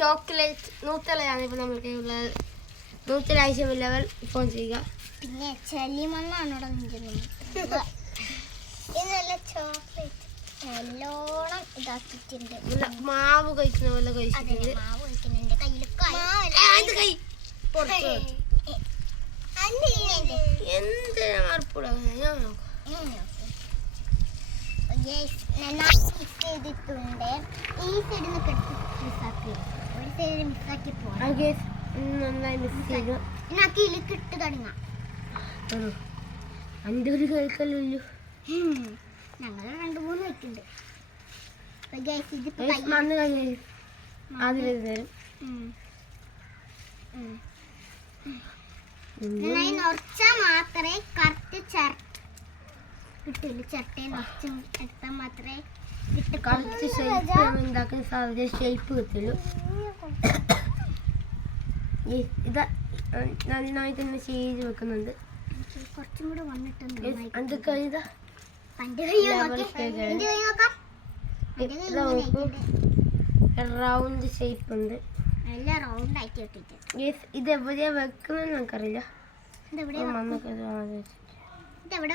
Chocolate നൂറ്റലയാണ് ഇപ്പൊ നമ്മൾക്ക് ഉള്ളത്. നൂറ്റല ആവശ്യമില്ലവർ ഫോൺ ചെയ്യുക. പിന്നെ ചെല്ലിമണ്ണാണ് ചോക്ലേറ്റ് നല്ലോണം ഇതാക്കിയിട്ടുണ്ട്. മാവ് കഴിക്കുന്ന പോലെ കഴിച്ചിട്ടുണ്ട്. മാവ് കഴിക്കുന്നുണ്ട് ചെയ്തിട്ടുണ്ട്. ഈ സൈഡിൽ നിന്ന് മിസ്സാക്കി ഒരു സൈഡിൽ മിസ്സാക്കി പോകാം. നന്നായി മിസ് ചെയ്തു. ഇട്ട് തുടങ്ങാം. എൻ്റെ ഒരു കേൾക്കല്ലോ. ഞങ്ങൾ 2-3 വെക്കുന്നുണ്ട്. മണ്ണ് കഴിഞ്ഞ അതിൽ തരും. നന്നായി നിറച്ചാൽ മാത്രമേ കറക്റ്റ് കിട്ടില്ല. ചട്ടയെ നിറച്ച് എടുത്താൽ മാത്രമേ കറക്റ്റ് ഷേപ്പ് ഉണ്ടാക്കുന്ന സാധ്യത ഷേപ്പ് കിട്ടുള്ളൂ. ഇത് നന്നായി തന്നെ ചെയ്ത് വെക്കുന്നുണ്ട്. കുറച്ചും കൂടെ വന്നിട്ടുണ്ട്. റൗണ്ട് ഷേപ്പ് ഉണ്ട്. എല്ലാം റൗണ്ട് ആക്കി വെക്കിട്ട് ഇത് എവിടെയാ വെക്കുന്നത് നമുക്കറിയില്ല. ഇതെവിടെ